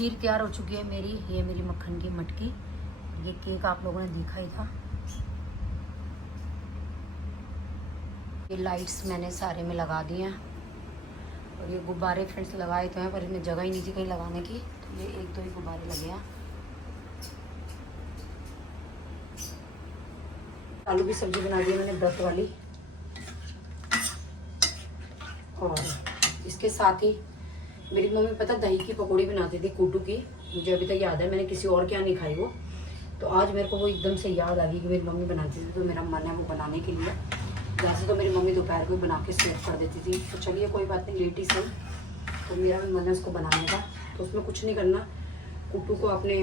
खीर तैयार हो चुकी है मेरी। ये मेरी मक्खन की मटकी। ये केक आप लोगों ने देखा ही था। ये लाइट्स मैंने सारे में लगा दिए हैं और ये गुब्बारे फ्रेंड्स लगाए तो हैं पर इनमें जगह ही नहीं थी कहीं लगाने की, तो ये एक दो ही गुब्बारे लगे हैं। आलू की सब्जी बना दी है मैंने व्रत वाली, और इसके साथ ही मेरी मम्मी पता दही की पकौड़ी बनाती थी कूटू की। मुझे अभी तक याद है, मैंने किसी और के यहाँ नहीं खाई वो, तो आज मेरे को वो एकदम से याद आ गई कि मेरी मम्मी बनाती थी, तो मेरा मन है वो बनाने के लिए। वैसे तो मेरी मम्मी दोपहर को बना के सेव कर देती थी, तो चलिए कोई बात नहीं, लेट ही सही, तो मेरा भी मन है उसको बनाने का। तो उसमें कुछ नहीं करना, कूटू को आपने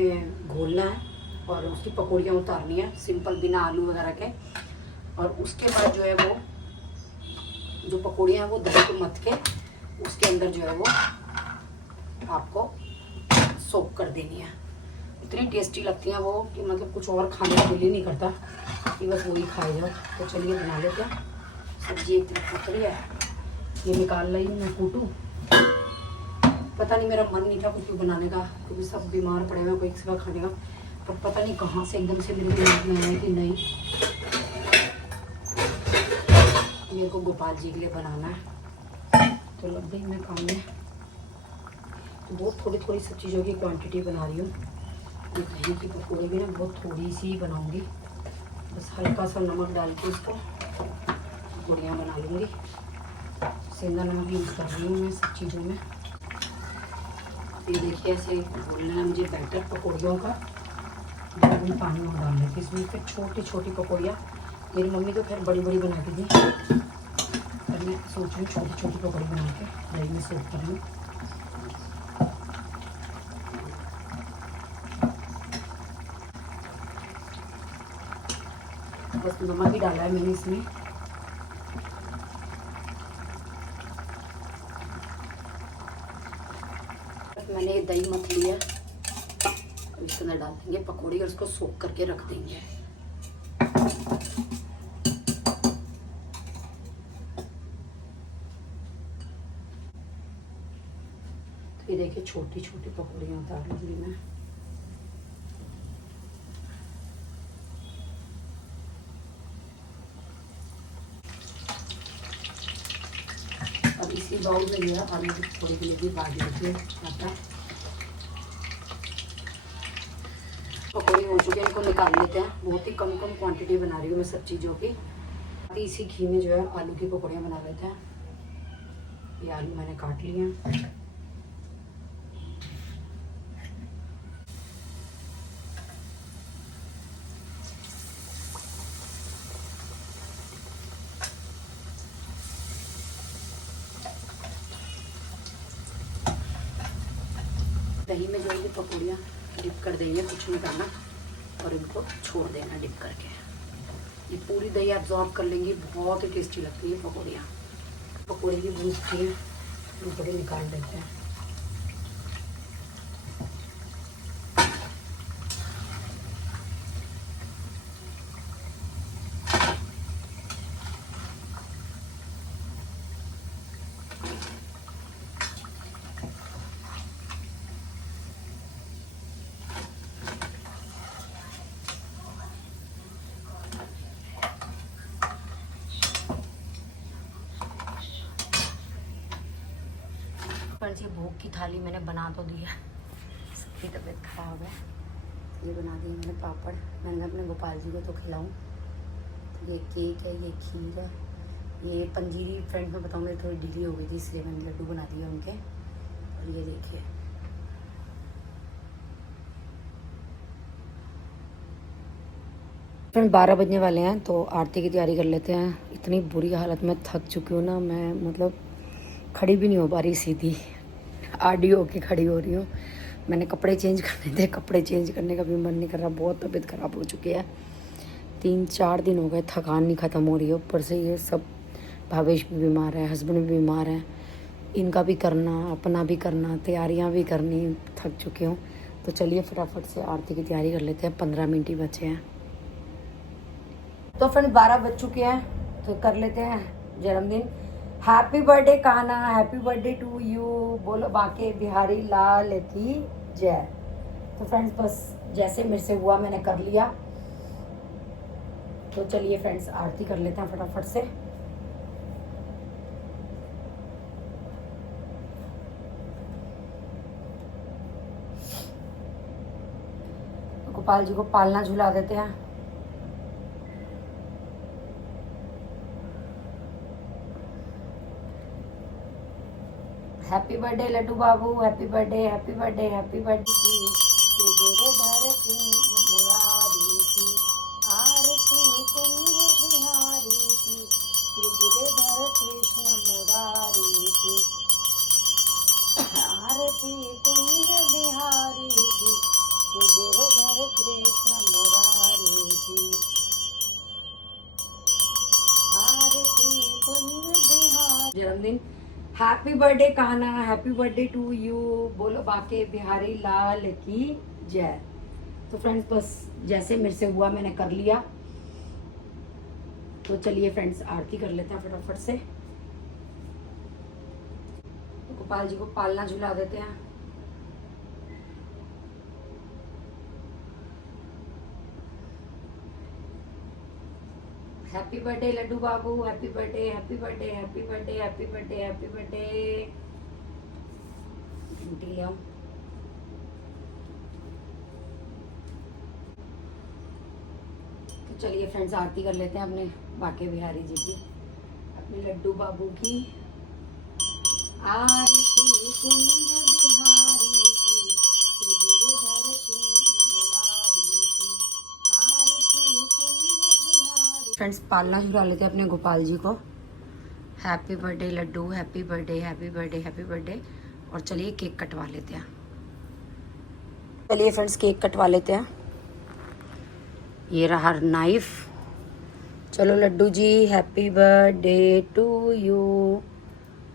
घोलना है और उसकी पकौड़ियाँ उतारनी है सिंपल बिना आलू वगैरह के। और उसके बाद जो है वो जो पकौड़ियाँ हैं वो दही को मथ के उसके अंदर जो है वो आपको सोक कर देनी है। इतनी टेस्टी लगती हैं वो कि मतलब कुछ और खाने का दिल ही नहीं करता कि बस वही खाए जाओ। तो चलिए बना लेते हैं। सब्जी एक तरफ पकड़ी है, ये निकाल रही हूँ मैं कूटू। पता नहीं मेरा मन नहीं था कुछ बनाने का क्योंकि सब बीमार पड़े हुए कोई सिवा खाने का, पर पता नहीं कहाँ से एकदम से मेरे दिमाग में आया कि नहीं मेरे को गोपाल जी के लिए बनाना है। तो लग गई मैं काम में, तो बहुत थोड़ी थोड़ी सब चीज़ों की क्वांटिटी बना रही हूँ। ये दही की पकौड़े भी ना बहुत थोड़ी सी ही बनाऊँगी, बस हल्का सा नमक डाल के इसको पकौड़ियाँ बना लूँगी। सेंधा नमक यूज़ कर रही हूँ मैं सब चीज़ों में। ये देखिए ऐसे घोलना है मुझे बैटर पकौड़ियों का। 2 बूंद पानी में डाल लेती इसमें, फिर छोटी छोटी पकौड़ियाँ। मेरी मम्मी तो खैर बड़ी बड़ी बनाती थी, पर मैं सोच रही हूँ छोटी छोटी पकौड़ी बना के दही में सोक कर लूँ। बस नमक ही डाला है मैंने इसमें। मैंने ये दही मथ लिया, इसके अंदर डाल देंगे पकौड़ी और उसको सोक करके रख देंगे। तो ये देखिए छोटी छोटी पकौड़ियाँ उतार लूँगी मैं। अब इसी बाउल में लिया आलू की पकौड़ी के लिए भी बांध लीजिए आटा। पकौड़ी हो चुकी है, इनको निकाल लेते हैं। बहुत ही कम क्वांटिटी बना रही हूँ मैं सब चीज़ों की। इसी घी में जो है आलू की पकौड़ियाँ बना लेते हैं। ये आलू मैंने काट लिए हैं। दही में जो है ये पकौड़ियाँ डिप कर देंगे, कुछ नहीं करना, और इनको छोड़ देना डिप करके। ये पूरी दही एब्जॉर्ब कर लेंगी, बहुत ही टेस्टी लगती है पकौड़ियाँ। पकौड़ी की भूज की टुकड़े निकाल देते हैं। फ्रेंड्स ये भोग की थाली मैंने बना तो दी है, सबकी तबीयत खराब है। ये बना दी मैंने पापड़, मैंने अपने गोपाल जी को तो खिलाऊं। तो ये केक है, ये खीर है, ये पंजीरी फ्रेंड्स में बताऊँ मेरी थोड़ी ढीली हो गई थी इसलिए मैंने लड्डू बना दिए उनके। और ये देखिए फ्रेंड 12 बजने वाले हैं, तो आरती की तैयारी कर लेते हैं। इतनी बुरी हालत में थक चुकी हूँ ना मैं, मतलब खड़ी भी नहीं हो पा रही, सीधी आडी होके खड़ी हो रही हूँ। मैंने कपड़े चेंज करने थे, कपड़े चेंज करने का भी मन नहीं कर रहा, बहुत तबीयत ख़राब हो चुकी है। 3-4 दिन हो गए, थकान नहीं ख़त्म हो रही है। ऊपर से ये सब भावेश भी बीमार है, हस्बैंड भी बीमार है, इनका भी करना, अपना भी करना, तैयारियाँ भी करनी, थक चुकी हूँ। तो चलिए फटाफट से आरती की तैयारी कर लेते हैं, 15 मिनट ही बचे हैं। तो फ्रेंड 12 बज चुके हैं, तो कर लेते हैं जन्मदिन। Happy birthday Kanha, happy birthday to you. बोलो बाके बिहारी लाल की जय। तो फ्रेंड्स बस जैसे मेरे से हुआ मैंने कर लिया। तो चलिए फ्रेंड्स आरती कर लेते हैं फटाफट से। गोपाल जी को पालना झुला देते हैं। हैप्पी बर्थडे लड्डू बाबू, happy birthday, happy birthday, happy birthday. Shri Girdhar Singh Murari की आरती कुंज बिहारी की, श्री गिरधर कृष्ण मुरारी की आरती कुंज बिहारी की, श्री गिरधर कृष्ण मुरारी की आरती कुंज बिहारी। जन्मदिन happy birthday Kanha, happy birthday to you. बोलो बाके बिहारी लाल की जय। तो फ्रेंड्स बस जैसे मेरे से हुआ मैंने कर लिया। तो चलिए फ्रेंड्स आरती कर लेते हैं फटाफट से। गोपाल जी को पालना झुला देते हैं। हैप्पी बर्थडे लड्डू बाबू, happy birthday, happy birthday, happy birthday, happy birthday, happy birthday. घंटी ले आओ। तो चलिए फ्रेंड्स आरती कर लेते हैं अपने बाके बिहारी जी की, अपने लड्डू बाबू की। आरती कुंज बिहारी की, श्री गिरधर कृष्ण मुरारी की आरती कुंज बिहारी। फ्रेंड्स पालना झुला लेते हैं अपने गोपाल जी को। Happy birthday Laddu, happy birthday, happy birthday, happy birthday. और चलिए केक कटवा लेते हैं। चलिए फ्रेंड्स केक कटवा लेते हैं। ये रहा नाइफ। चलो Laddu ji happy birthday to you,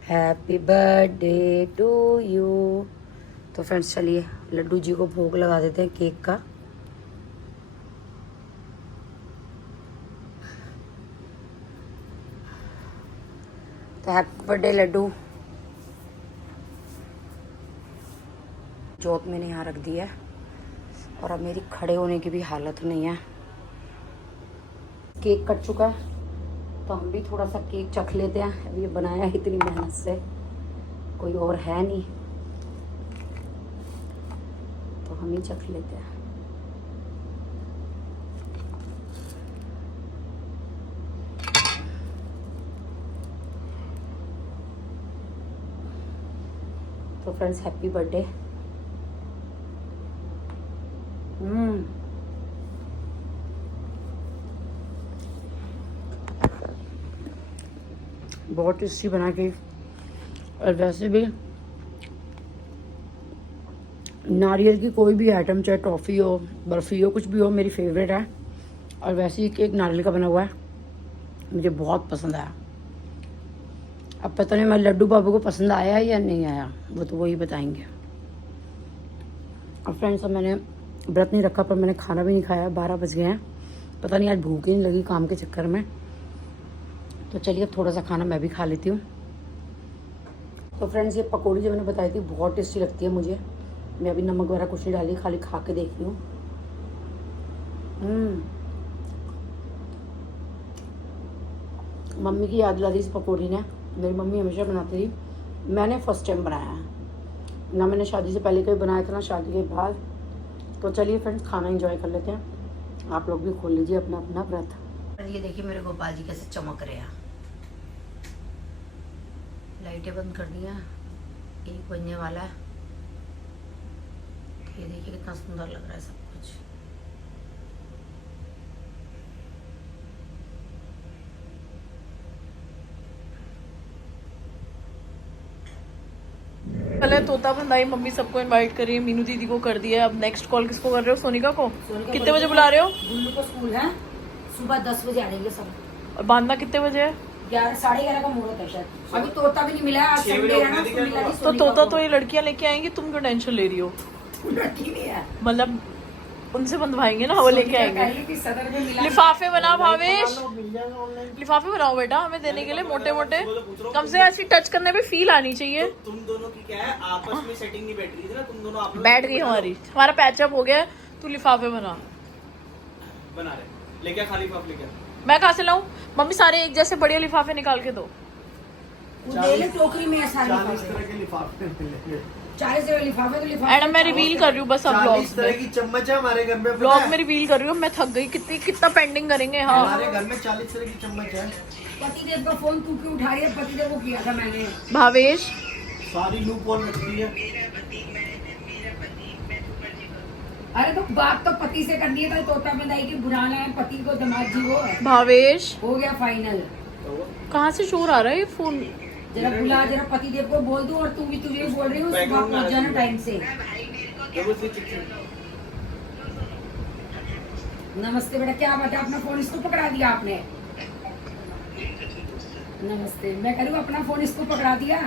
happy birthday to you. तो फ्रेंड्स चलिए लड्डू जी को भोग लगा देते हैं केक का। तो हैप्पी बर्थडे लड्डू। जोत मैंने यहाँ रख दी है और अब मेरी खड़े होने की भी हालत नहीं है। केक कट चुका है तो हम भी थोड़ा सा केक चख लेते हैं। अब ये बनाया है इतनी मेहनत से, कोई और है नहीं तो हम ही चख लेते हैं। तो फ्रेंड्स हैप्पी बर्थडे। बहुत टेस्टी बना केक। और वैसे भी नारियल की कोई भी आइटम, चाहे टॉफ़ी हो, बर्फ़ी हो, कुछ भी हो, मेरी फेवरेट है। और वैसे ही केक नारियल का बना हुआ है, मुझे बहुत पसंद आया। अब पता नहीं मैं लड्डू बाबू को पसंद आया या नहीं आया, वो तो वही बताएंगे। और फ्रेंड्स अब मैंने व्रत नहीं रखा पर मैंने खाना भी नहीं खाया, 12 बज गए हैं। पता नहीं आज भूख ही नहीं लगी काम के चक्कर में। तो चलिए अब थोड़ा सा खाना मैं भी खा लेती हूँ। तो फ्रेंड्स ये पकौड़ी जो मैंने बताई थी बहुत टेस्टी लगती है मुझे। मैं अभी नमक वगैरह कुछ नहीं डाली, खाली खा के देखती हूँ। मम्मी की याद दिला दी इस पकौड़ी ने। मेरी मम्मी हमेशा बनाती थी, मैंने फर्स्ट टाइम बनाया है ना। मैंने शादी से पहले कभी बनाया था ना शादी के बाद। तो चलिए फ्रेंड्स खाना एंजॉय कर लेते हैं। आप लोग भी खोल लीजिए अपना अपना व्रत। ये देखिए मेरे गोपाल जी कैसे चमक रहे हैं। लाइटें बंद कर दी हैं, 1 बजने वाला है। ये देखिए कितना सुंदर लग रहा है सब कुछ। पहले तोता बनाई, मम्मी सबको इनवाइट करी, मीनू दीदी को कर दिया। अब नेक्स्ट कॉल किसको कर रहे हो? सोनिका को। कितने बजे बुला रहे हो? गुल्लू को स्कूल है, सुबह 10 बजे आएंगे सब। और बांधना कितने बजे है? 11-11:30 का मुहूर्त है शायद। अभी तोता भी नहीं मिला, आज संडे है ना, तो मिला नहीं। तो तोता तो ये लड़कियां लेके आएंगी, तुम क्यों टेंशन ले रही हो? लड़की भी है मतलब उनसे बंधवाएंगे ना, वो लेके आएंगे। सदर में मिला लिफाफे बनाओ भावेश, लिफाफे बनाओ बेटा हमें देने के लिए मोटे मोटे, कम से ऐसी टच करने पे फील आनी चाहिए। तुम दोनों की क्या है, आपस में सेटिंग नहीं बैठ रही थी ना, तुम दोनों आपस में बैठ गई हमारी, हमारा पैचअप हो गया। तू लिफाफे बना रहे। लेके खाली लिफाफे लेके मैं कहाँ से लाऊं? मम्मी सारे एक जैसे बढ़िया लिफाफे निकाल के दो। टोकरी में 40 तरह के लिफाफे मिलेंगे। 40 लिफाफे तो लिफाफे। एंड मैं रिवील कर रही हूँ बस अब 40 तरह ब्लॉग की चम्मच है हमारे घर में। ब्लॉग में रिवील कर रही हूँ। मैं थक गई, कितना पेंडिंग करेंगे। हाँ हमारे घर में 40 तरह की चम्मच है। पतिदेव का फोन तू क्यों उठा रही है? पतिदेव को किया था मैंने। भावेश सारी लूप ऑन रखती है। अरे तो बात तो पति से करनी है। कल तोता बंदाई की बुलाना है पति को, दामाद जी को। भावेश हो गया फाइनल। कहाँ से शोर आ रहा है? ये फोन जरा बुला, जरा पतिदेव को बोल दूं। और तू भी तुझे बोल रही हूँ सुबह पहुंच जाना टाइम से। नमस्ते बेटा, क्या बात है? अपना फोन इसको पकड़ा दिया आपने? नमस्ते, मैं कह रही हूँ अपना फोन इसको पकड़ा दिया।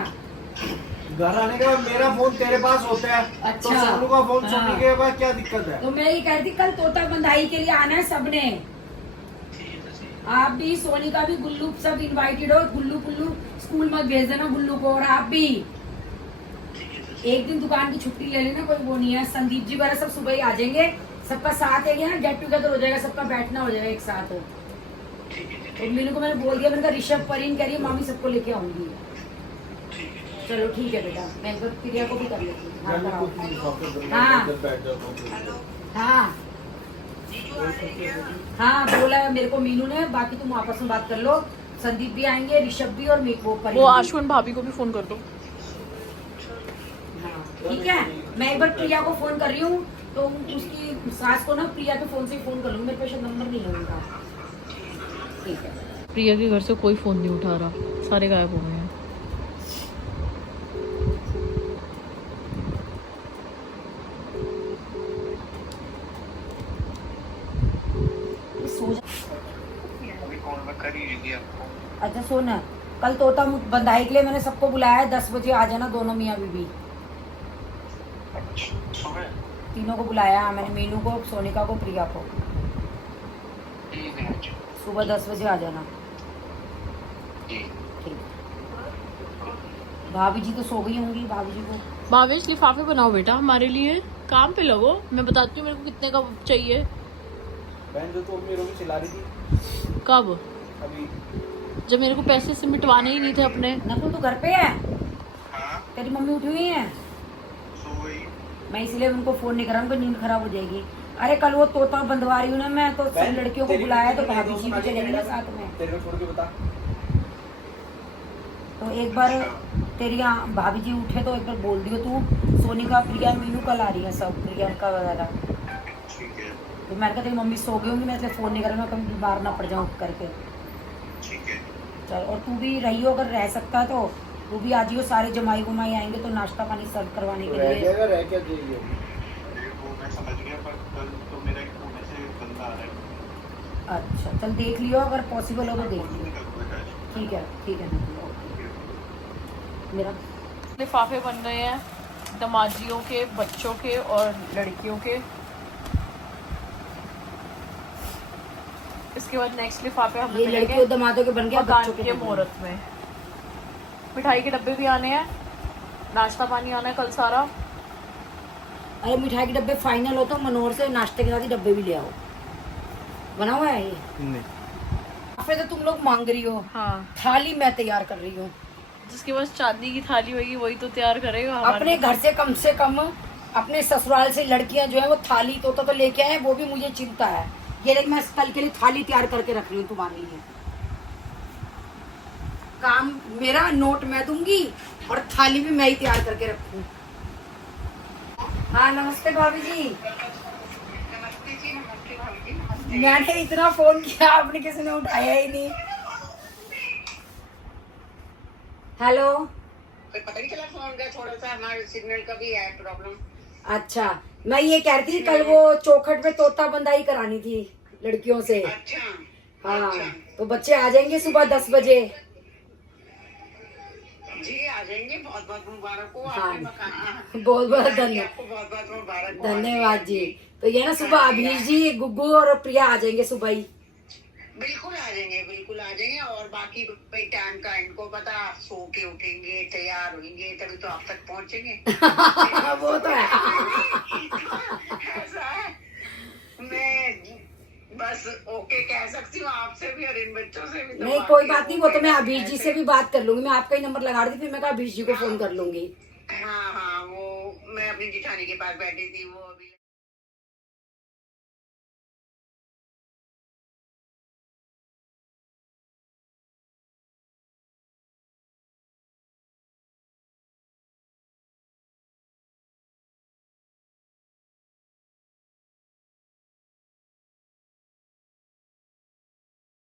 घर आने के बाद मेरा फोन तेरे पास होता है। अच्छा। तो सोनू का फोन हाँ। सोनी के पास क्या दिक्कत है? तो मैं ये कह रही थी कल तोता बंधाई के लिए आना है सबने। आप भी, सोनी का भी, गुल्लू सब इनवाइटेड हो। गुल्लू गुल्लू स्कूल मत भेज देना गुल्लू को। और आप भी एक दिन दुकान की छुट्टी ले लेना, कोई वो नहीं है। संदीप जी वगैरह सब सुबह ही आ जाएंगे। सबका साथ है यहाँ, गेट टुगेदर हो जाएगा, सबका बैठना हो जाएगा एक साथ हो। तो मीनू को मैंने बोल दिया, मैंने कहा ऋषभ परीन करिए, मामी सबको लेके आऊंगी। चलो ठीक है बेटा, मैं एक बार प्रिया को भी कर लेती हूँ। हाँ कराओ। हाँ हाँ बोला है मेरे को मीनू ने। बाकी तुम आपस में बात कर लो। संदीप भी आएंगे, ऋषभ भी, और वो आशुन भाभी को भी फोन कर दो। हाँ ठीक है, मैं एक बार प्रिया को फोन कर रही हूँ। तो उसकी सास को ना प्रिया के फोन से फोन कर लूंगी। मेरे पास नंबर नहीं है उनका। ठीक है। प्रिया के घर से कोई फोन नहीं उठा रहा, सारे गायब हो गए हैं। अच्छा सुन, कल तोता बंधाई के लिए मैंने सबको बुलाया है। 10 बजे आ जाना दोनों मियाँ बीबी। तीनों को बुलाया मैंने, मीनू को, सोनिका को, प्रिया को। सुबह 10 बजे आ जाना। ठीक। भाभी जी तो सो गई होंगी। भाभी जी को भावेश लिफाफे बनाओ बेटा हमारे लिए, काम पे लगो। मैं बताती हूँ मेरे को कितने का चाहिए। बहन जो तू अपनी रोटी चिल्ला रही थी कब? अभी, जब मेरे को पैसे से मिटवाने ही नहीं थे अपने। नकुल तू घर पे है? तेरी मम्मी उठी हुई है? मैं इसलिए उनको फोन नहीं कर रहा हूँ, नींद खराब हो जाएगी। अरे कल वो तोता बंधवा रही हूँ ना मैं, तो सब लड़कियों को बुलाया, तो भाभी जी भी चलेंगे ना साथ में। तेरे को छोड़ के बता। तो एक बार तेरी भाभी जी उठे तो एक बार बोल दियो तू। सोनिका, प्रिया, मीनू कल आ रही है सब, प्रियंका वगैरह। तो मैंने कहा तेरी मम्मी सो गई होंगी, मैं इसलिए फोन नहीं कर रहा हूँ, कभी बीमार ना पड़ जाऊँ करके। चल, और तू भी रहियो, अगर रह सकता है तो तू भी आ जियो। सारे जमाई गुमाई आएंगे तो नाश्ता पानी सर्व करवाने के लिए। रह क्या चाहिए? अच्छा चल देख लियो, अगर पॉसिबल हो तो देख लियो। ठीक है ठीक है। मेरा लिफाफे बन गए हैं दमाजियों के, बच्चों के और लड़कियों के। इसके बाद नेक्स्ट लिफाफे हम ये लड़कियों दमादों के बन गया, बच्चों के के मुहूर्त में। मिठाई के डब्बे भी आने हैं, नाश्ता पानी आना है कल सारा। अरे मिठाई के डब्बे फाइनल हो तो मनोहर से नाश्ते के साथ ही डब्बे भी ले आओ। बना हुआ है ये? नहीं। फिर तो तुम लोग मांग रही हो। हाँ, थाली मैं तैयार कर रही हूँ। जिसके पास चांदी की थाली होगी वही तो तैयार करेगा। अपने घर से कम अपने ससुराल से लड़कियां जो है वो थाली तोता तो लेके आए, वो भी मुझे चिंता है। ये देख मैं कल के लिए थाली तैयार करके रख रही हूँ तुम्हारे लिए। काम मेरा, नोट मैं दूंगी और थाली भी मैं ही तैयार करके रखूँ। हाँ नमस्ते भाभी जी। मैंने इतना फोन किया, आपने किसी ने उठाया ही नहीं। हेलो, पता नहीं चला फोन का, थोड़ा सा हमारे सिग्नल का भी है प्रॉब्लम। अच्छा मैं ये कह रही थी कल वो चौखट पे तोता बंदाई करानी थी लड़कियों से। अच्छा। हाँ अच्छा। तो बच्चे आ जाएंगे सुबह 10 बजे। जी आ जाएंगे, बहुत बहुत मुबारक हो। हाँ आपके मकान बहुत बहुत धन्यवाद। आपको बहुत बहुत मुबारक हो। धन्यवाद जी। तो तो ये ना सुबह अभीश जी, गुग्गू और प्रिया आ जाएंगे सुबह ही। बिल्कुल आ जाएंगे, बिल्कुल आ जाएंगे। और बाकी भाई टाइम का इनको पता, सो के उठेंगे, तैयार होंगे, तभी तो आप तक पहुंचेंगे। वो तो है। ऐसा है, मैं बस ओके कह सकती हूँ आपसे भी और इन बच्चों से भी। तो नहीं कोई बात नहीं, वो तो मैं अभीश जी से भी बात कर लूंगी। मैं आपका ही नंबर लगा दी, फिर मैं कहा अभीश जी को फोन कर लूंगी। हाँ हाँ, वो मैं अपनी जिठानी के पास बैठी थी, वो अभी